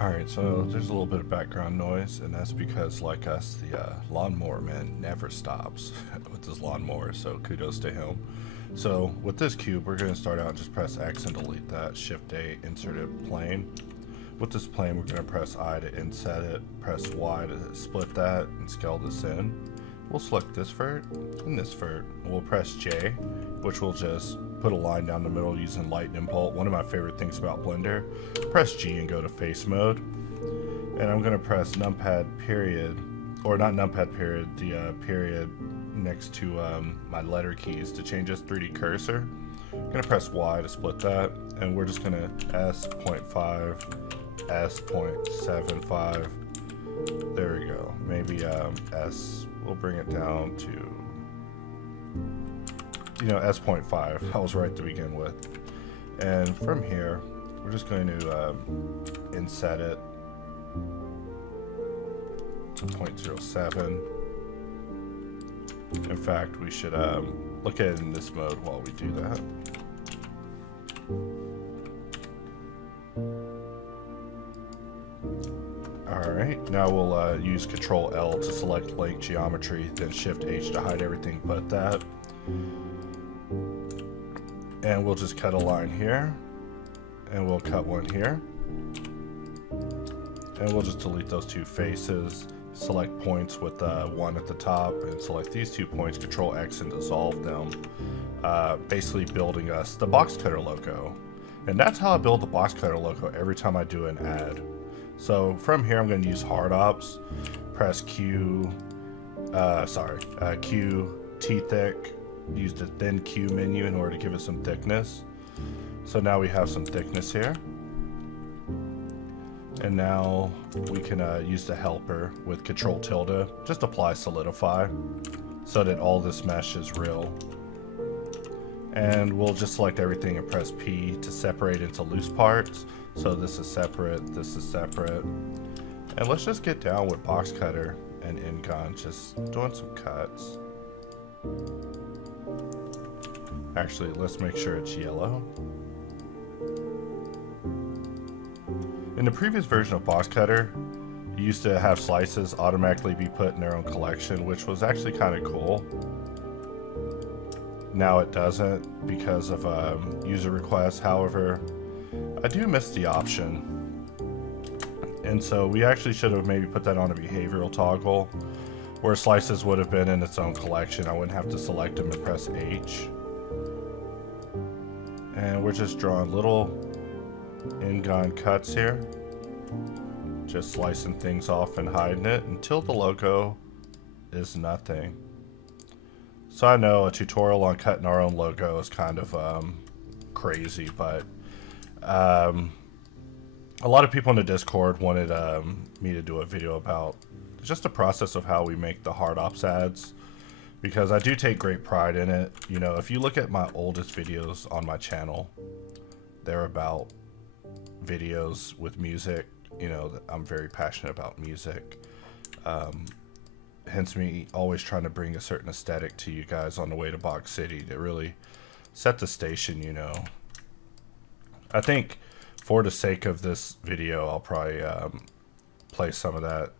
Alright, so there's a little bit of background noise, and that's because, like us, the lawnmower man never stops with his lawnmower, so kudos to him. So with this cube, we're going to start out and just press X and delete that, Shift A, insert it plane. With this plane, we're going to press I to inset it, press Y to split that, and scale this in. We'll select this vert and this vert. We'll press J, which will just put a line down the middle using lightning bolt. One of my favorite things about Blender. Press G and go to face mode. And I'm going to press numpad period, or not numpad period, the period next to my letter keys to change this 3D cursor. I'm going to press Y to split that, and we're just going to S.5, S.75. There we go. Maybe S, we'll bring it down to, S.5. I was right to begin with. And from here, we're just going to inset it to 0.07. In fact, we should look at it in this mode while we do that. Alright, now we'll use Control L to select link geometry, then Shift H to hide everything but that. And we'll just cut a line here, and we'll cut one here. And we'll just delete those two faces, select points with one at the top, and select these 2 points, Control X, and dissolve them. Basically building us the box cutter logo. And that's how I build the box cutter logo every time I do an ad. So from here, I'm going to use hard ops, press Q, Q, T thick, use the thin Q menu in order to give it some thickness. So now we have some thickness here. And now we can use the helper with Control tilde, just apply solidify so that all this mesh is real. And we'll just select everything and press P to separate into loose parts. So this is separate, this is separate. And let's just get down with box cutter and Ingon, just doing some cuts. Actually, let's make sure it's yellow. In the previous version of box cutter, you used to have slices automatically be put in their own collection, which was actually kind of cool. Now it doesn't because of user requests. However, I do miss the option. And so we actually should have maybe put that on a behavioral toggle where slices would have been in its own collection. I wouldn't have to select them and press H. And we're just drawing little Ingon cuts here. Just slicing things off and hiding it until the logo is nothing. So I know a tutorial on cutting our own logo is kind of crazy, but a lot of people in the Discord wanted me to do a video about just the process of how we make the hard ops ads, because I do take great pride in it. You know, if you look at my oldest videos on my channel, they're about videos with music. You know, I'm very passionate about music. Hence me always trying to bring a certain aesthetic to you guys on the way to Box City to really set the station, you know. I think for the sake of this video, I'll probably play some of that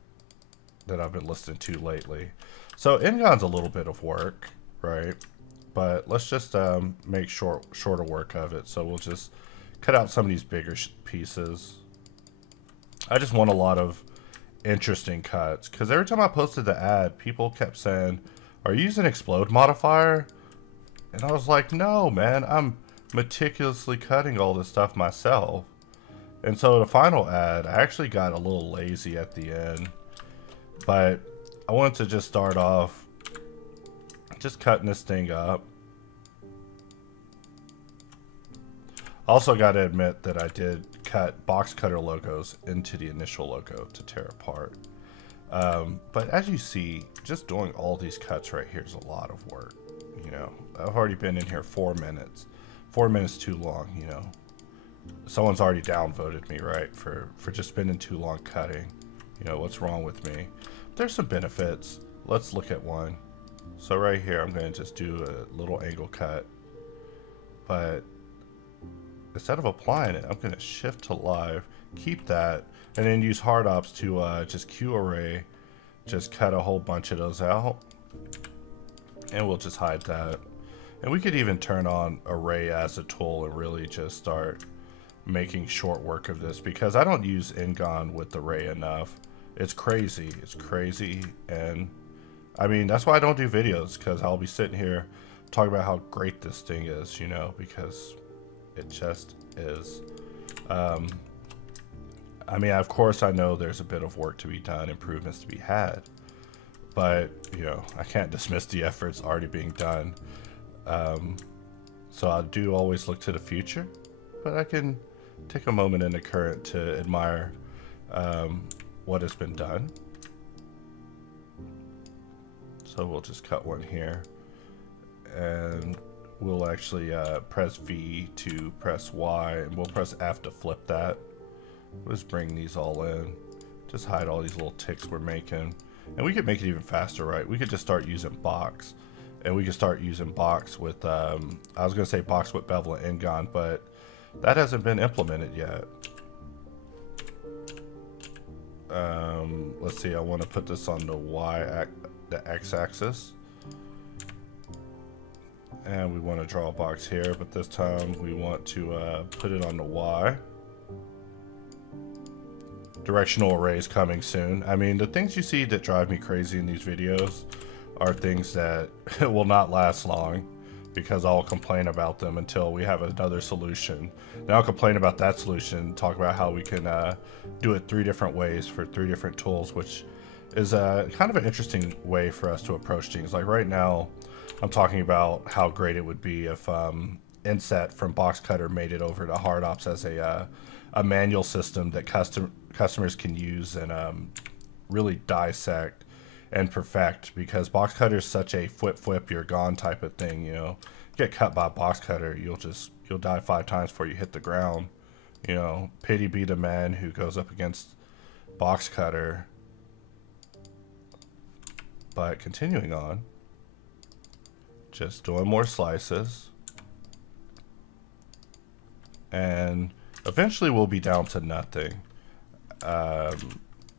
I've been listening to lately. So Ingon's a little bit of work, right? But let's just make shorter work of it. So we'll just cut out some of these bigger pieces. I just want a lot of interesting cuts, because every time I posted the ad, people kept saying, "Are you using explode modifier?" And I was like, no man, I'm meticulously cutting all this stuff myself. And so the final ad, I actually got a little lazy at the end, but I wanted to just start off just cutting this thing up. Also got to admit that I did cut box cutter logos into the initial logo to tear apart. But as you see, just doing all these cuts right here is a lot of work. You know, I've already been in here 4 minutes. 4 minutes too long, you know. Someone's already downvoted me, right, for just spending too long cutting. You know, what's wrong with me? There's some benefits. Let's look at one. So right here, I'm going to just do a little angle cut. But instead of applying it, I'm going to shift to live keep that, and then use hard ops to just queue array, just cut a whole bunch of those out, and we'll just hide that. And we could even turn on array as a tool and really just start making short work of this, because I don't use Ngon with array enough. It's crazy, and I mean, that's why I don't do videos, because I'll be sitting here talking about how great this thing is, you know, because it just is. I mean, of course, I know there's a bit of work to be done, improvements to be had, but, you know, I can't dismiss the efforts already being done. So I do always look to the future, but I can take a moment in the current to admire what has been done. So we'll just cut one here, and we'll actually press V to press Y, and we'll press F to flip that. We'll just bring these all in, just hide all these little ticks we're making, and we could make it even faster, right? We could just start using box, and we could start using box with I was gonna say box with bevel and Ngon, but that hasn't been implemented yet. Let's see, I want to put this on the x-axis, and we want to draw a box here, but this time we want to put it on the Y. Directional arrays coming soon. I mean, the things you see that drive me crazy in these videos are things that will not last long, because I'll complain about them until we have another solution. Then I'll complain about that solution, talk about how we can do it 3 different ways for 3 different tools, which is kind of an interesting way for us to approach things. Like right now, I'm talking about how great it would be if Inset from boxcutter made it over to hard ops as a manual system that customers can use and really dissect and perfect, because boxcutter is such a flip you're gone type of thing. You know, get cut by a boxcutter, you'll die 5 times before you hit the ground. You know, pity be the man who goes up against boxcutter. But continuing on, just doing more slices, and eventually we'll be down to nothing.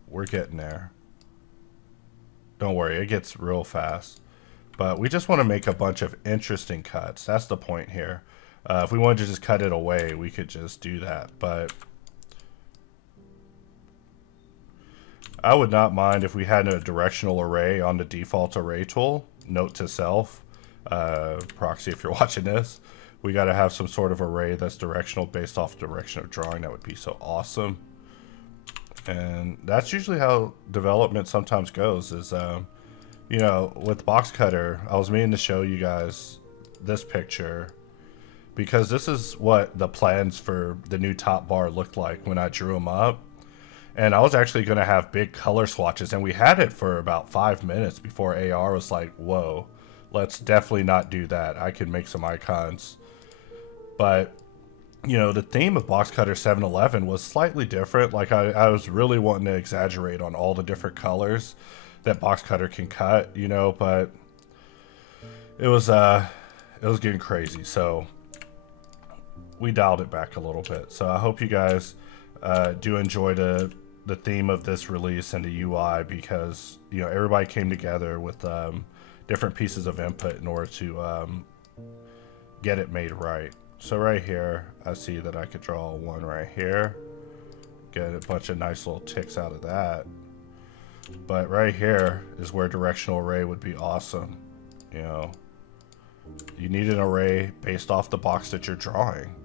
We're getting there. Don't worry, it gets real fast. But we just want to make a bunch of interesting cuts. That's the point here. If we wanted to just cut it away, we could just do that. But I would not mind if we had a directional array on the default array tool. Note to self, proxy, if you're watching this, we got to have some sort of array that's directional based off direction of drawing. That would be so awesome. And that's usually how development sometimes goes, is you know, with boxcutter, I was meaning to show you guys this picture, because this is what the plans for the new top bar looked like when I drew them up. And I was actually going to have big color swatches, and we had it for about 5 minutes before AR was like, whoa, let's definitely not do that. I can make some icons. But, you know, the theme of boxcutter 711 was slightly different. Like I was really wanting to exaggerate on all the different colors that boxcutter can cut, you know, but it was getting crazy. So we dialed it back a little bit. So I hope you guys do enjoy the theme of this release and the UI, because, you know, everybody came together with different pieces of input in order to get it made right. So right here, I see that I could draw one right here, get a bunch of nice little ticks out of that. But right here is where directional array would be awesome. You know, you need an array based off the box that you're drawing.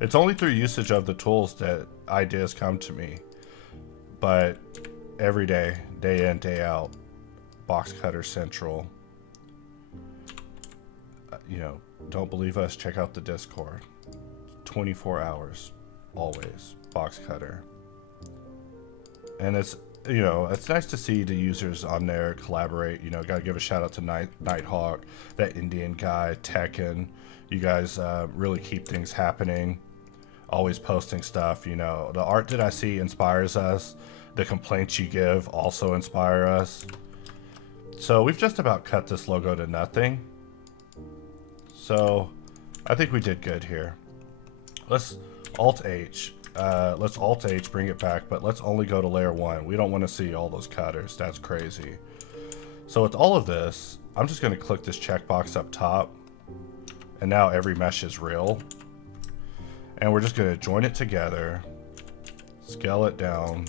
It's only through usage of the tools that ideas come to me. But every day, day in, day out, boxcutter central. You know, don't believe us, check out the Discord. 24 hours, always, boxcutter. And it's, you know, it's nice to see the users on there collaborate. You know, gotta give a shout out to Nighthawk, that Indian guy, Tekken. You guys really keep things happening, always posting stuff. You know, the art that I see inspires us. The complaints you give also inspire us. So we've just about cut this logo to nothing. So I think we did good here. Let's Alt-H, let's Alt-H, bring it back, but let's only go to layer 1. We don't want to see all those cutters. That's crazy. So with all of this, I'm just going to click this checkbox up top. And now every mesh is real. And we're just going to join it together, scale it down,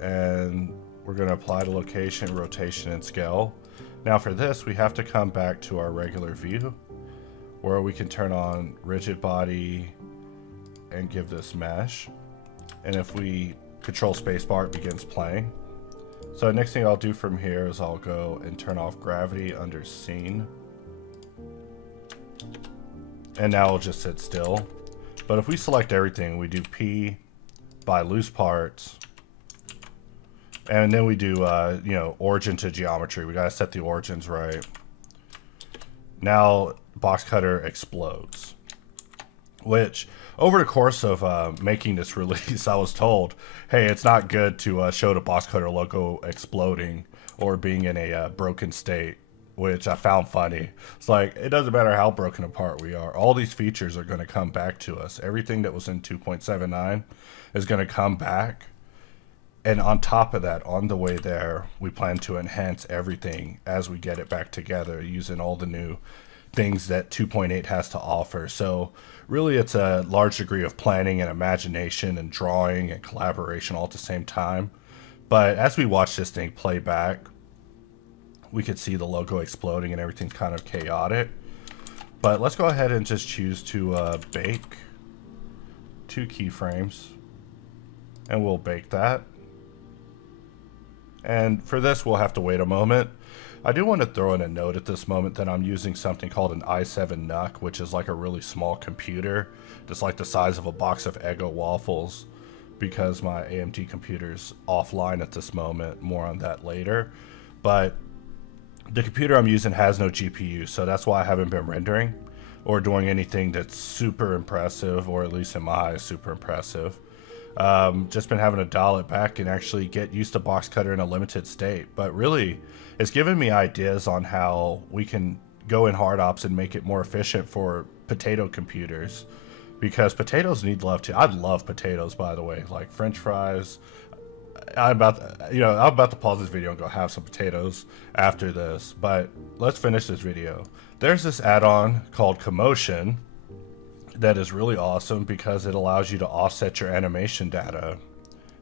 and we're going to apply the location, rotation, and scale. Now for this, we have to come back to our regular view, where we can turn on rigid body and give this mesh. And if we control spacebar, it begins playing. So the next thing I'll do from here is I'll go and turn off gravity under scene. And now it'll just sit still. But if we select everything, we do P by loose parts. And then we do, you know, origin to geometry. We gotta set the origins right. Now, boxcutter explodes. Which, over the course of making this release, I was told, hey, it's not good to show the boxcutter logo exploding or being in a broken state, which I found funny. It's like, it doesn't matter how broken apart we are. All these features are going to come back to us. Everything that was in 2.79 is going to come back. And on top of that, on the way there, we plan to enhance everything as we get it back together using all the new things that 2.8 has to offer. So really it's a large degree of planning and imagination and drawing and collaboration all at the same time. But as we watch this thing play back, we could see the logo exploding and everything's kind of chaotic. But let's go ahead and just choose to bake 2 keyframes, and we'll bake that. And for this, we'll have to wait a moment. I do want to throw in a note at this moment that I'm using something called an i7 NUC, which is like a really small computer, just like the size of a box of Eggo waffles, because my AMD computer's offline at this moment. More on that later. But the computer I'm using has no GPU, so that's why I haven't been rendering or doing anything that's super impressive, or at least in my eyes, super impressive. Just been having to dial it back and actually get used to boxcutter in a limited state. But really, it's given me ideas on how we can go in hard ops and make it more efficient for potato computers, because potatoes need love too. I love potatoes, by the way, like French fries. I'm about to pause this video and go have some potatoes after this, but let's finish this video. There's this add-on called Commotion that is really awesome because it allows you to offset your animation data.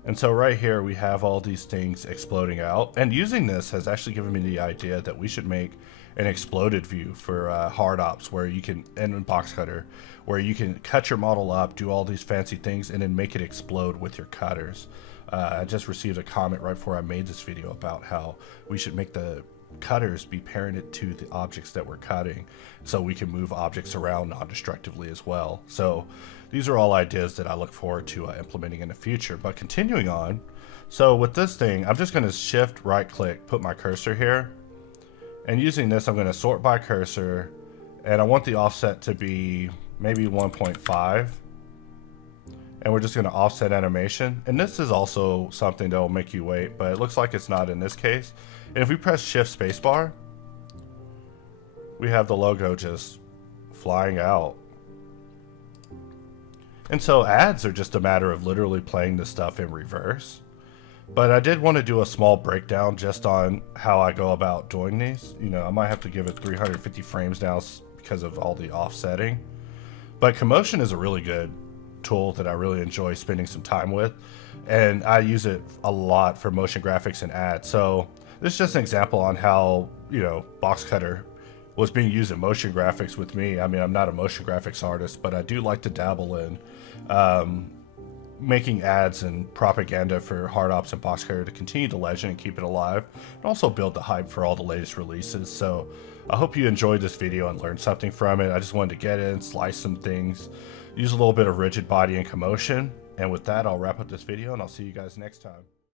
And so right here we have all these things exploding out, and using this has actually given me the idea that we should make an exploded view for hard ops, where you can, and in boxcutter, where you can cut your model up, do all these fancy things, and then make it explode with your cutters. I just received a comment right before I made this video about how we should make the cutters be parented to the objects that we're cutting, so we can move objects around non-destructively as well. So these are all ideas that I look forward to implementing in the future. But continuing on, so with this thing, I'm just going to shift right click, put my cursor here, and using this I'm going to sort by cursor, and I want the offset to be maybe 1.5, and we're just going to offset animation. And this is also something that will make you wait, but it looks like it's not in this case. And if we press shift spacebar, we have the logo just flying out. And so ads are just a matter of literally playing this stuff in reverse. But I did want to do a small breakdown just on how I go about doing these. You know, I might have to give it 350 frames now because of all the offsetting. But Commotion is a really good tool that I really enjoy spending some time with, and I use it a lot for motion graphics and ads. So this is just an example on how, you know, boxcutter was being used in motion graphics with me. I mean, I'm not a motion graphics artist, but I do like to dabble in making ads and propaganda for hard ops and boxcutter to continue the legend and keep it alive, and also build the hype for all the latest releases. So I hope you enjoyed this video and learned something from it. I just wanted to get in, slice some things, use a little bit of rigid body and Commotion. And with that, I'll wrap up this video, and I'll see you guys next time.